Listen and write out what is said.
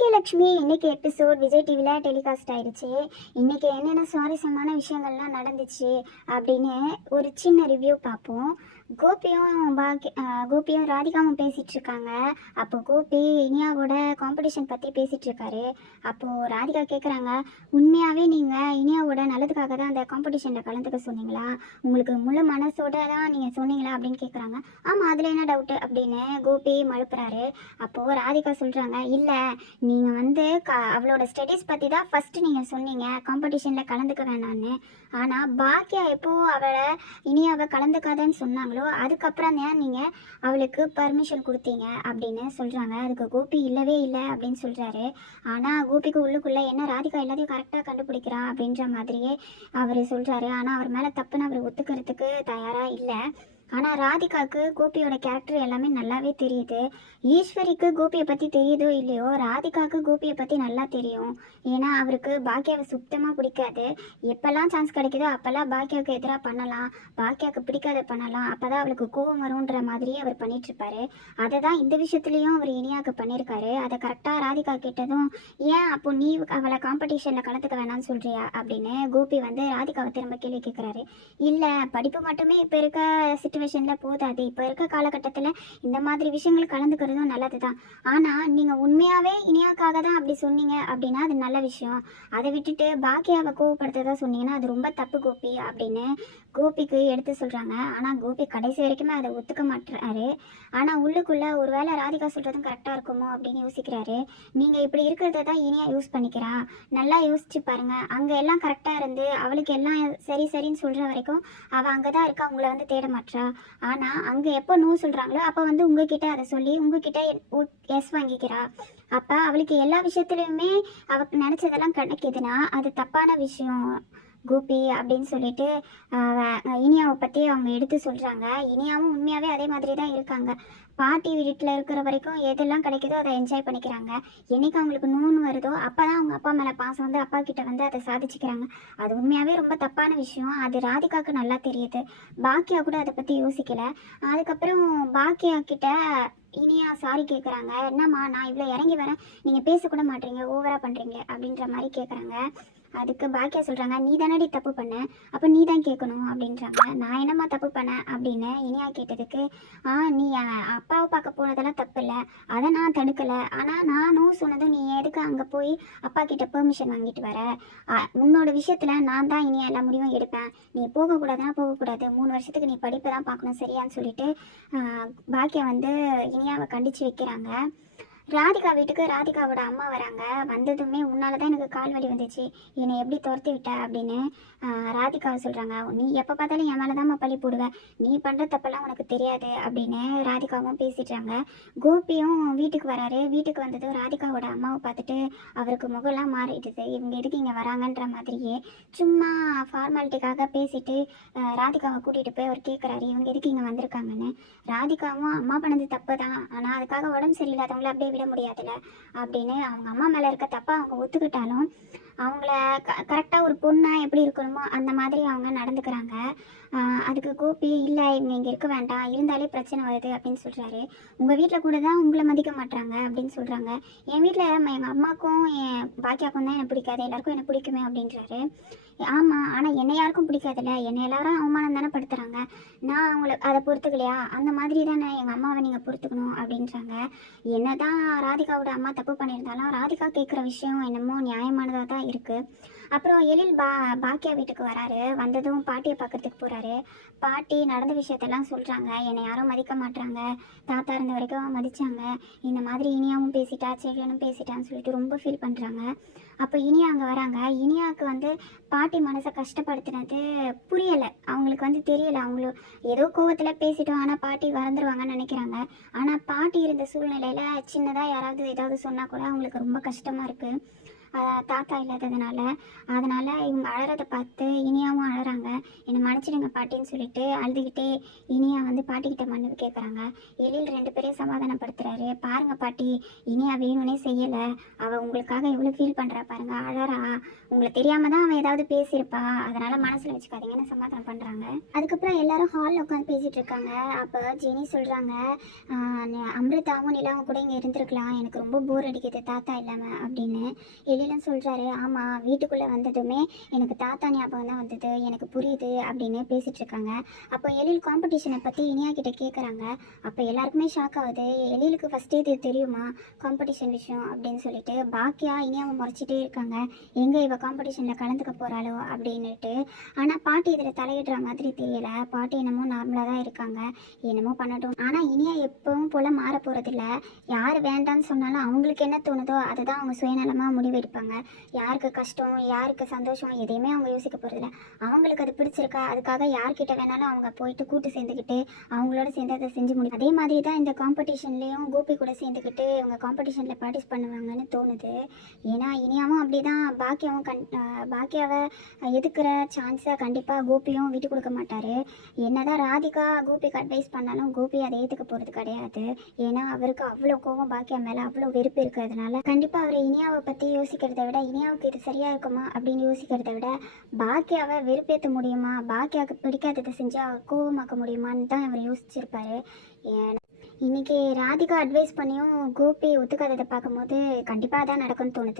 பாக்கியலட்சுமி இன்னைக்கு எபிசோட் விஜய் டிவியில் டெலிகாஸ்ட் ஆயிடுச்சு. இன்னைக்கு என்னென்ன சுவாரஸ்யமான விஷயங்கள்லாம் நடந்துச்சு அப்படின்னு ஒரு சின்ன ரிவ்யூ பார்ப்போம். கோபியும் ராதிகாவும் பேசிகிட்டு இருக்காங்க. அப்போ கோபி இனியாவோட காம்படிஷன் பற்றி பேசிகிட்டு இருக்காரு. அப்போது ராதிகா கேட்குறாங்க, உண்மையாகவே நீங்கள் இனியாவோட நல்லதுக்காக தான் அந்த காம்படிஷனில் கலந்துக்க சொன்னீங்களா? உங்களுக்கு முழு மனசோட தான் நீங்கள் சொன்னீங்களா அப்படின்னு கேட்குறாங்க. ஆமாம், அதில் என்ன டவுட்டு அப்படின்னு கோபி மழுப்புறாரு. அப்போது ராதிகா சொல்கிறாங்க, இல்லை, நீங்கள் அவளோட ஸ்டடீஸ் பற்றி தான் ஃபஸ்ட்டு நீங்கள் சொன்னீங்க காம்படிஷனில் கலந்துக்க வேணான்னு. ஆனால் பாக்கியா எப்போது இனியாவை கலந்துக்காதன்னு சொன்னாங்களோ அதுக்கப்புறம் தான் நீங்கள் அவளுக்கு பர்மிஷன் கொடுத்தீங்க அப்படின்னு சொல்கிறாங்க. அதுக்கு கோபி இல்லவே இல்லை அப்படின்னு சொல்கிறாரு. ஆனால் கோபிக்கு உள்ளுக்குள்ளே என்ன ராதிகா எல்லாத்தையும் கரெக்டாக கண்டுபிடிக்கிறா அப்படின்ற மாதிரியே அவர் சொல்கிறாரு. ஆனால் அவர் மேலே தப்புன்னு அவர் ஒத்துக்கிறதுக்கு தயாராக இல்லை. ஆனால் ராதிகாவுக்கு கோபியோட கேரக்டர் எல்லாமே நல்லாவே தெரியுது. ஈஸ்வரிக்கு கோபியை பற்றி தெரியுதோ இல்லையோ, ராதிகாவுக்கு கோபியை பற்றி நல்லா தெரியும். ஏன்னா அவருக்கு பாக்கியாவை சுத்தமாக பிடிக்காது. எப்போல்லாம் சான்ஸ் கிடைக்குதோ அப்போல்லாம் பாக்கியாவுக்கு எதிராக பண்ணலாம், பாக்கியாவுக்கு பிடிக்காத பண்ணலாம், அப்போ தான் அவளுக்கு கோபம் வரும்ன்ற மாதிரியே அவர் பண்ணிகிட்ருப்பாரு. அதை தான் இந்த விஷயத்துலேயும் அவர் இனியாவுக்கு பண்ணியிருக்காரு. அதை கரெக்டாக ராதிகா கேட்டதும், ஏன் அப்போ நீ அவளை காம்படிஷனில் கலந்துக்க வேணாம்னு சொல்கிறியா அப்படின்னு கோபி ராதிகாவை திரும்ப கேள்வி கேட்குறாரு. இல்லை, படிப்பு மட்டுமே இப்போ இருக்க சுச்சுவேஷனில் போதாது. இப்போ இருக்க காலகட்டத்தில் இந்த மாதிரி விஷயங்கள் கலந்துக்கிறதும் நல்லது தான். ஆனால் நீங்கள் உண்மையாகவே இனியாக்காக தான் அப்படி சொன்னீங்க அப்படின்னா அது நல்ல விஷயம். அதை விட்டுட்டு பாக்கியாவை கோவப்படுத்ததா சொன்னீங்கன்னா அது ரொம்ப தப்பு கோபி அப்படின்னு கோபிக்கு எடுத்து சொல்கிறாங்க. ஆனால் கோபி கடைசி வரைக்குமே அதை ஒத்துக்க மாட்டுறாரு. ஆனால் உள்ளுக்குள்ளே ஒரு வேளை ராதிகா சொல்கிறதும் கரெக்டாக இருக்குமோ அப்படின்னு யோசிக்கிறாரு. நீங்கள் இப்படி இருக்கிறத தான் இனியா யூஸ் பண்ணிக்கிறா. நல்லா யோசிச்சு பாருங்கள். அங்கே எல்லாம் கரெக்டாக இருந்து அவளுக்கு எல்லாம் சரி சரின்னு சொல்கிற வரைக்கும் அவள் அங்கே தான் இருக்கா, உங்களை தேட மாட்டா. ஆனால் அங்கே எப்போ நோ சொல்கிறாங்களோ அப்போ உங்ககிட்ட அதை சொல்லி உங்ககிட்ட எஸ் வாங்கிக்கிறா. அப்போ அவளுக்கு எல்லா விஷயத்துலையுமே அவளுக்கு நினச்சதெல்லாம் கிடைக்கிதுன்னா அது தப்பான விஷயம் கோபி அப்படின்னு சொல்லிட்டு இனியாவை பற்றி அவங்க எடுத்து சொல்கிறாங்க. இனியாவும் உண்மையாகவே அதே மாதிரி தான் இருக்காங்க. பாட்டி வீட்டில் இருக்கிற வரைக்கும் எதெல்லாம் கிடைக்குதோ அதை என்ஜாய் பண்ணிக்கிறாங்க. என்றைக்கு அவங்களுக்கு நோன்னு வருதோ அப்போ தான் அவங்க அப்பா மேலே பாசம் அப்பா கிட்ட அதை சாதிச்சுக்கிறாங்க. அது உண்மையாகவே ரொம்ப தப்பான விஷயம். அது ராதிகாவுக்கு நல்லா தெரியுது. பாக்கியா கூட அதை பற்றி யோசிக்கலை. அதுக்கப்புறம் பாக்கியா கிட்ட இனியா சாரி கேட்குறாங்க. என்னம்மா, நான் இவ்வளோ இறங்கி வரேன், நீங்கள் பேசக்கூட மாட்டீங்க, ஓவராக பண்ணுறீங்க அப்படின்ற மாதிரி கேட்குறாங்க. அதுக்கு பாக்கியா சொல்கிறாங்க, நீ தானடி தப்பு பண்ண, அப்போ நீ தான் கேட்கணும் அப்படின்றாங்க. நான் என்னம்மா தப்பு பண்ணேன் அப்படின்னு இனியா கேட்டதுக்கு, நீ அப்பாவை பார்க்க போனதெல்லாம் தப்பு இல்லை, அதை நான் தடுக்கலை. ஆனால் நானும் சொன்னதும் நீ எதுக்கு அங்கே போய் அப்பா கிட்ட பெர்மிஷன் வாங்கிட்டு வர? உன்னோட விஷயத்தில் நான் தான் இனியா எல்லா முடிவும் எடுப்பேன். நீ போகக்கூடாதுன்னா போகக்கூடாது, 3 வருஷத்துக்கு நீ படிப்பை தான் பார்க்கணும், சரியான்னு சொல்லிட்டு பாக்கியா இனியாவை கண்டித்து வைக்கிறாங்க. ராதிகா வீட்டுக்கு ராதிகாவோட அம்மா வராங்க. வந்ததுமே உன்னால தான் எனக்கு கால் வலி வந்துச்சு, என்னை எப்படி துரத்தி விட்ட அப்படின்னு ராதிகாவை சொல்கிறாங்க. நீ எப்போ பார்த்தாலும் என் மேலே தான் பழி போடுவேன், நீ பண்ணுற தப்பெல்லாம் உனக்கு தெரியாது அப்படின்னு ராதிகாவும் பேசிடுறாங்க. கோபியும் வீட்டுக்கு வராரு. வீட்டுக்கு வந்ததும் ராதிகாவோட அம்மாவை பார்த்துட்டு அவருக்கு முகம்லாம் மாறிடுது. இவங்க எதுக்கு இங்கே வராங்கன்ற மாதிரியே சும்மா ஃபார்மாலிட்டிக்காக பேசிட்டு ராதிகாவை கூட்டிகிட்டு போய் அவர் கேட்குறாரு, இவங்க எதுக்கு இங்கே வந்திருக்காங்கன்னு. ராதிகாவும் அம்மா பண்ணது தப்பு தான், ஆனால் அதுக்காக உடம்பு சரியில்லாதவங்கள அப்படியே விட முடியாதுல்ல அப்படின்னு அவங்க அம்மா மேலே இருக்க தப்பா அவங்க ஒத்துக்கிட்டாலும் அவங்கள கரெக்டாக ஒரு பொண்ணாக எப்படி இருக்கணுமோ அந்த மாதிரி அவங்க நடந்துக்கிறாங்க. அதுக்கு கோபி, இல்லை இவங்க இங்கே இருக்க வேண்டாம், இருந்தாலே பிரச்சனை வருது அப்படின்னு சொல்கிறாரு. உங்கள் வீட்டில் கூட தான் உங்களை மதிக்க மாட்டாங்க அப்படின்னு சொல்கிறாங்க. என் வீட்டில் எங்கள் அம்மாவுக்கும் என் பாக்கியாவுக்கும் தான் எனக்கு பிடிக்காது, எல்லாருக்கும் எனக்கு பிடிக்குமே அப்படின்றாரு. ஆமாம், ஆனால் என்னை யாருக்கும் பிடிக்காதுல்ல, என்னை எல்லாரும் அவமானம் தானே படுத்துகிறாங்க, நான் அவங்கள அதை பொறுத்துக்கலையா, அந்த மாதிரி தானே எங்கள் அம்மாவை நீங்கள் பொறுத்துக்கணும் அப்படின்றாங்க. என்ன தான் ராதிகாவோட அம்மா தப்பு பண்ணியிருந்தாலும் ராதிகா கேட்குற விஷயம் என்னமோ நியாயமானதாக தான் இருக்குது. அப்புறம் எழில் பாக்கியா வீட்டுக்கு வராரு. வந்ததும் பாட்டியை பார்க்கறதுக்கு போகிறாரு. பாட்டி நடந்த விஷயத்தெல்லாம் சொல்கிறாங்க. என்னை யாரும் மதிக்க மாட்டுறாங்க, தாத்தா இருந்த வரைக்கும் மதித்தாங்க, இந்த மாதிரி இனியாவும் பேசிட்டா செல்வியனும் பேசிட்டான்னு சொல்லிட்டு ரொம்ப ஃபீல் பண்ணுறாங்க. அப்போ இனியா அங்கே வராங்க. இனியாவுக்கு பாட்டி மனசை கஷ்டப்படுத்தினது புரியலை, அவங்களுக்கு தெரியலை. அவங்களும் ஏதோ கோவத்தில் பேசிட்டோம், ஆனால் பாட்டி மறந்துடுவாங்கன்னு நினைக்கிறாங்க. ஆனால் பாட்டி இருந்த சூழ்நிலையில் சின்னதாக யாராவது ஏதாவது சொன்னால் கூட அவங்களுக்கு ரொம்ப கஷ்டமாக இருக்குது. தாத்தா இல்லாததுனால. அதனால் இவங்க அழறத பார்த்து இனியாவும் அழறாங்க. என்னை மன்னிச்சிடுங்க பாட்டின்னு சொல்லிட்டு அழுதுகிட்டே இனியா வந்து பாட்டிக்கிட்ட மன்னிப்பு கேட்குறாங்க. எழில் 2 பேரையும் சமாதானப்படுத்துறாரு. பாருங்க பாட்டி, இனியா வேணும்னே செய்யலை. அவள் உங்களுக்காக எவ்வளோ ஃபீல் பண்ணுறா பாருங்க, அழறா. உங்களுக்கு தெரியாம தான் அவன் ஏதாவது பேசியிருப்பா, அதனால மனசில் வச்சுக்காதீங்கன்னு சமாதானம் பண்ணுறாங்க. அதுக்கப்புறம் எல்லாரும் ஹாலில் உட்காந்து பேசிகிட்டு இருக்காங்க. அப்போ ஜெனி சொல்கிறாங்க, அமிர்தாவும் நிலாவும் கூட இங்கே இருந்திருக்கலாம், எனக்கு ரொம்ப போர் அடிக்குது தாத்தா இல்லாமல் அப்படின்னு. எழிலும் சொல்கிறாரு, ஆமாம் வீட்டுக்குள்ளே வந்ததுமே எனக்கு தாத்தா ஞாபகம் தான் வந்தது, எனக்கு புரியுது அப்படின்னு பேசிகிட்டு இருக்காங்க. அப்போ எழில் காம்படிஷனை பற்றி இனியா கிட்ட கேட்குறாங்க. அப்போ எல்லாருக்குமே ஷாக் ஆகுது. எழிலுக்கு ஃபஸ்ட்டே இது தெரியுமா காம்படிஷன் விஷயம் அப்படின்னு சொல்லிட்டு. பாக்கியா இனியாவை முறைச்சிட்டே இருக்காங்க, எங்கே இவ காம்படிஷனில் கலந்துக்க போகிறாளோ அப்படின்னுட்டு. ஆனால் பாட்டி இதில் தலையிடுற மாதிரி தெரியலை. பாட்டி என்னமோ நார்மலாக தான் இருக்காங்க, என்னமோ பண்ணட்டும். ஆனால் இனியா எப்பவும் போல் மாற போகிறதில்ல. யார் வேண்டான்னு சொன்னாலும் அவங்களுக்கு என்ன தோணுதோ அதை தான் அவங்க சுயநலமாக முடிவெடுப்பாங்க. யாருக்கு கஷ்டம் யாருக்கு சந்தோஷம் எதையுமே அவங்க யோசிக்க போகிறதில்ல. அவங்களுக்கு அது பிடிச்சிருக்கா, அதுக்காக யார்கிட்ட வேணாலும் அவங்க போயிட்டு கூட்டு சேர்ந்துக்கிட்டு அவங்களோட சேர்ந்து அதை செஞ்சு முடியும். அதே மாதிரி தான் இந்த காம்படிஷன்லேயும் கோபி கூட சேர்ந்துக்கிட்டு இவங்க காம்படிஷனில் பார்ட்டிஸ் பண்ணுவாங்கன்னு தோணுது. ஏன்னா இனியாவும் அப்படி தான் பாக்கியாவும் பாக்கியாவை எதுக்குற சான்ஸை கண்டிப்பாக கோபியும் விட்டு கொடுக்க மாட்டார். என்னதான் ராதிகா கோபிக்கு அட்வைஸ் பண்ணாலும் கோபி அதை ஏற்றுக்க போகிறது கிடையாது. ஏன்னா அவருக்கு அவ்வளோ கோவம் பாக்கியா மேலே, அவ்வளோ வெறுப்பு இருக்கிறதுனால கண்டிப்பாக அவர் இனியாவை பற்றி யோசிக்கிறத விட, இனியாவுக்கு இது சரியாக இருக்குமா அப்படின்னு யோசிக்கிறத விட, பாக்கியாவை வெறுப்பேற்ற முடியுமா, பாக்கியாவுக்கு பிடிக்காததை செஞ்சு அவர் கோவமாக்க முடியுமான்னு தான் அவர் யோசிச்சிருப்பாரு. இன்னைக்கு ராதிகா அட்வைஸ் பண்ணியும் கோபி ஒத்துக்காததை பார்க்கும்போது கண்டிப்பாக தான் நடக்கும்னு தோணுது.